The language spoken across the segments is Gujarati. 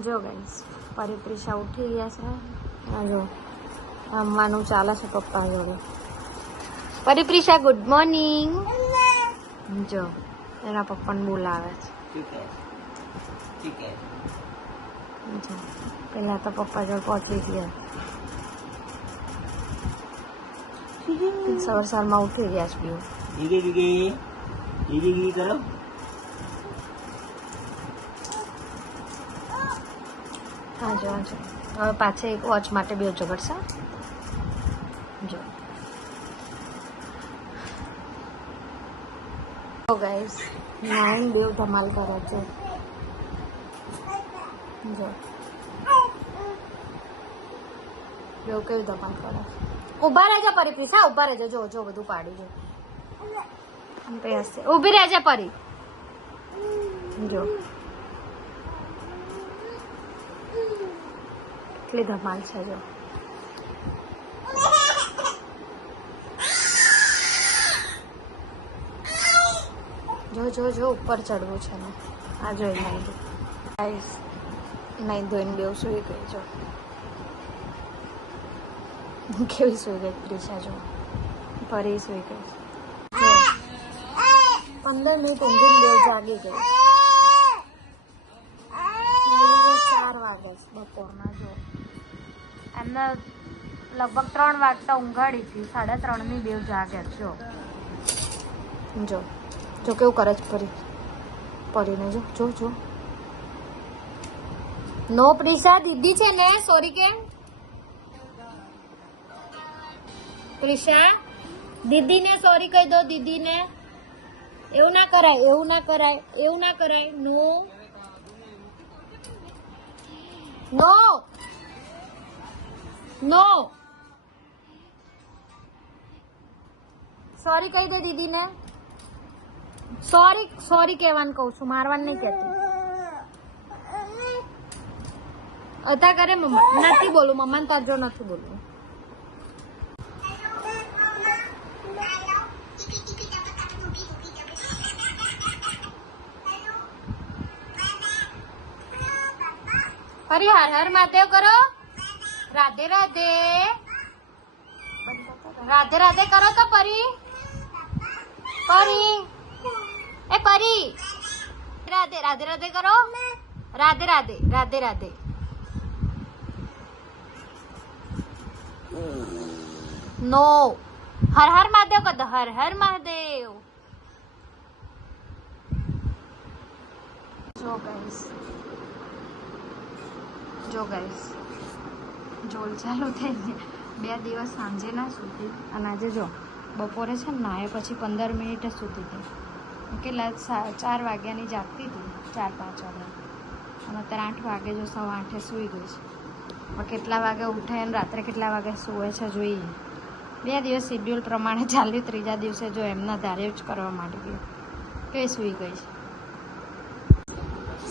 જો ગાઈસ પરિપ્રિશા ઉઠી ગયા છે. આ જો રમવાનું ચાલે છે પપ્પા જોડે. પરિપ્રિશા ગુડ મોર્નિંગ. જો એના પપ્પાને બોલાવે છે. જો પેલા તો પપ્પા જોડે પહોંચી ગયા. સવારમાં ઉઠી ગયા છે બીજું. કરો. હા જો હવે પાછે એક વોચ માટે બે ઝઘડશે. જો ગાઈસ નાઈન બે ધમાલ કરે છે. જો બે કેવી ધમાલ કરે છે. ઊભા રહેજો પરી પ્લીઝ. હા ઊભા રહેજો. જો જો બધું પાડ્યું છે. ઊભી રહેજે પરી. જો કેટલી ધમાલ છે. જો જો જો ઉપર ચડવું છે ને. આ જોઈ નાઈ દો ગાઈસ. નાઈ ધોઈને બેવ સુઈ ગઈ. જો કેવી સુઈ ગઈ પ્રિશા. જો ફરી સુઈ ગઈ. જો 15 મિનિટ ઊંઘીને બેવ જાગી ગઈ. 4 વાગે બપોરના. જો એમને લગભગ 3 વાગતા ઊંઘાડી હતી. 3:30ની બેવ જાગ્યા. જો જો જો કેવું કરે છે પરીને. જો જો જો નો પ્રિશા દીદી છે ને. સોરી કેમ પ્રિશા? દીદીને સોરી કહી દો. દીદીને એવું ના કરાય. એવું ના કરાય. એવું ના કરાય. નો નો નો સોરી કહી દે દીદીને. સોરી સોરી કહેવાનું કહું છું. મારવાનું નહીં કહેતી. અતા કરે મમ્મા. નથી બોલું મમ્માને તરજો. નથી બોલવું. ફરી હર હર મહાદેવ કરો. રાધે રાધે. રાધે રાધે કરો તો પરી. પરી એ પરી રાધે રાધે રાધે કરો. રાધે રાધે રાધે રાધે. નો હર હર મહાદેવ કહો તો હર હર મહાદેવ. જો ગાઈસ જો ગાઈસ જોલ ચાલુ થઈ ગઈ. 2 દિવસ સાંજે ના સૂતી અને આજે જો બપોરે છે ને નાય પછી 15 મિનિટ જ સૂતી હતી. કેટલા 4 વાગ્યાની જાગતી હતી. 4-5 વાગે અને અત્યારે 8 વાગે. જો 8:15 સૂઈ ગઈ છે. હવે કેટલા વાગે ઉઠે અને રાત્રે કેટલા વાગે સૂવે છે જોઈએ. 2 દિવસ શેડ્યુલ પ્રમાણે ચાલ્યું. 3જા દિવસે જો એમના ધારે જ કરવા માંડી ગયું કે સૂઈ ગઈ છે.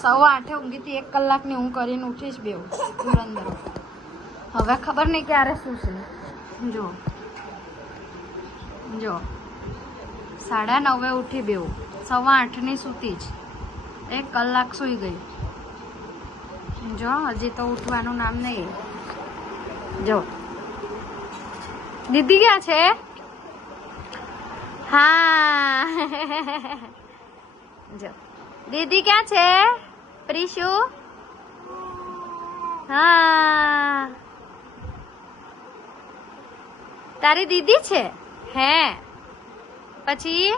8:15 ઊંઘીથી 1 કલાકની ઊંઘ કરીને ઉઠીશ બેવ ધુરંદર. હવે ખબર નહીં ક્યારે શું છે. જો જો 9:30 ઉઠી બેવ. 8:15ની સૂતી જ 1 કલાક સૂઈ ગઈ. જો હજી તો ઉઠવાનું નામ નહીં. જો દીદી ક્યાં છે? હા જો દીદી ક્યાં છે? પ્રિશુ. હા તારી દીદી છે હે? પછી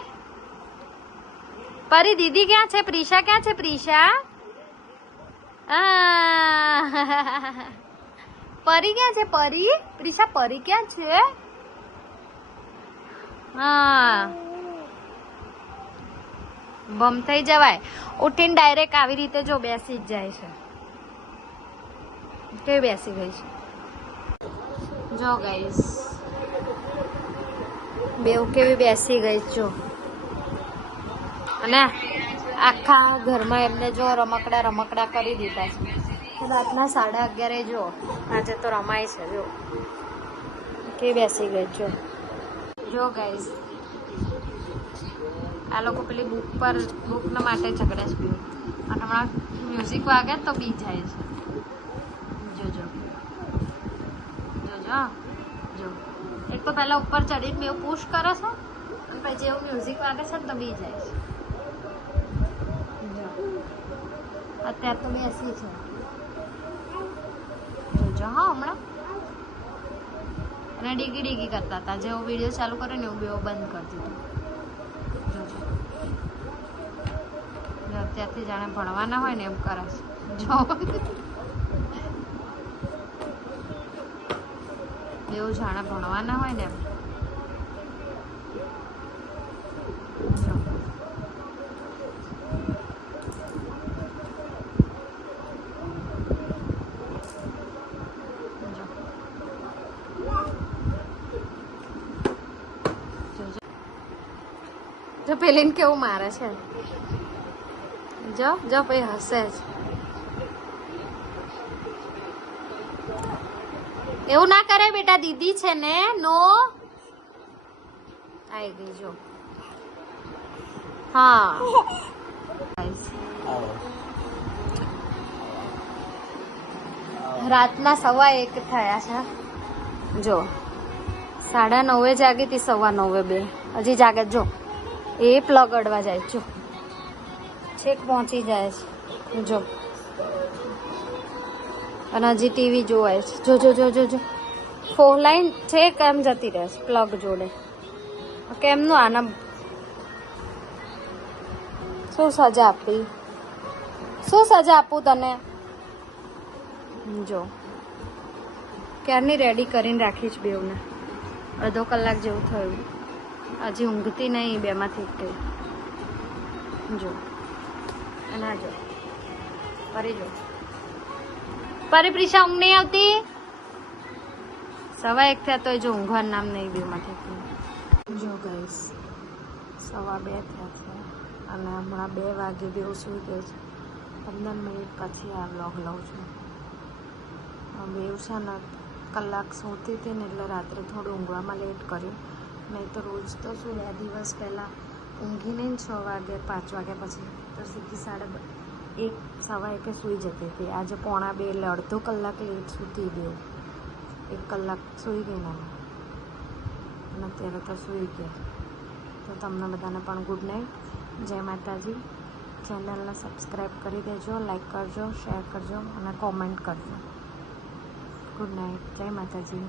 પરી દીદી ક્યાં છે? પ્રિશા ક્યાં છે? પ્રિશા પરી ક્યાં છે? પરી પ્રિશા પરી ક્યાં છે? હા બમ થઈ જવાય. ઉઠીને ડાયરેક્ટ આવી રીતે જો બેસી જ જાય છે. કેવી બેસી ગઈ છે. જો ગાઈસ બેવ કેવી બેસી ગઈ જો. અને આખા ઘરમાં એમને જો રમકડા રમકડા કરી દીધા છે. રાતના 11:30 જો આજે તો રમાય છે. જો કેવી બેસી ગઈ જો. જો ગાઈસ આ લોકો પેલી બુકના માટે ઝઘડે છે. અને હમણાં મ્યુઝિક વાગે તો બી જાય છે. હા જો એક તો પહેલા ઉપર ચડીને બે પુશ કરે છે અને પછી જેવું મ્યુઝિક વાગે છે ને તો બી જાય છે. અત્યારે તો બેસી છે જોજો હા હમણાં અને ડીગી ડીગી કરતા હતા. જેવો વિડીયો ચાલુ કર્યો ને એવું બેવો બંધ કરી દીધું. જોજો અત્યારથી જાણે ભણવાના હોય ને એમ કરે છે. જો એવું જાણે ભણવાના હોય ને એમ. જો પેલીને કેવું મારે છે. જો જો પછી હસે જ. એવું ના કરે બેટા, દીદી છે ને. નો આવી ગઈ જો. હા રાતના 1:15 થયા છે. જો 9:30 જાગી હતી, 9:15 હજી જાગે. જો એ પ્લગ અડવા જાય. જો છેક પહોંચી જાય છે. જો અને હજી ટીવી જોવાય છે. જો જો જો જો જો 4 લાઈન છે કેમ જતી રહે છે પ્લગ જોડે. કેમનું આના શું સજા આપી? શું સજા આપું તને? જો ક્યારની રેડી કરીને રાખી છે બેવને. અડધો કલાક જેવું થયું. હજી ઊંઘતી નહીં બેમાંથી કઈ. જો અને આ જો પરી જો પરી પ્રિશા ઊંઘ નહીં આવતી. 1:15 થયા તો જો ઊંઘવાનું નામ નહીં બેમાંથી. જો ગાઈસ 2:15 થયા છે અને હમણાં 2 વાગે બેવ સુઈ ગઈ છે. 15 મિનિટ પછી આ વ્લોગ લઉં છું. બેવ છે ને કલાક સૂતી હતી ને એટલે રાત્રે થોડું ઊંઘવામાં લેટ કર્યું. નહીં તો રોજ તો શું 2 દિવસ પહેલાં ઊંઘીને 6 વાગે 5 વાગ્યા પછી તો સીધી 1:30 સૂઈ જતી હતી. આજે 1:45 એટલે અડધો કલાક લેટ સૂતી ગયો. 1 કલાક સૂઈ ગઈ ને અને અત્યારે તો સૂઈ ગયા. તો તમને બધાને પણ ગુડ નાઇટ. જય માતાજી. ચેનલને સબસ્ક્રાઈબ કરી દેજો, લાઈક કરજો, શેર કરજો અને કોમેન્ટ કરજો. Good night. જય માતાજી.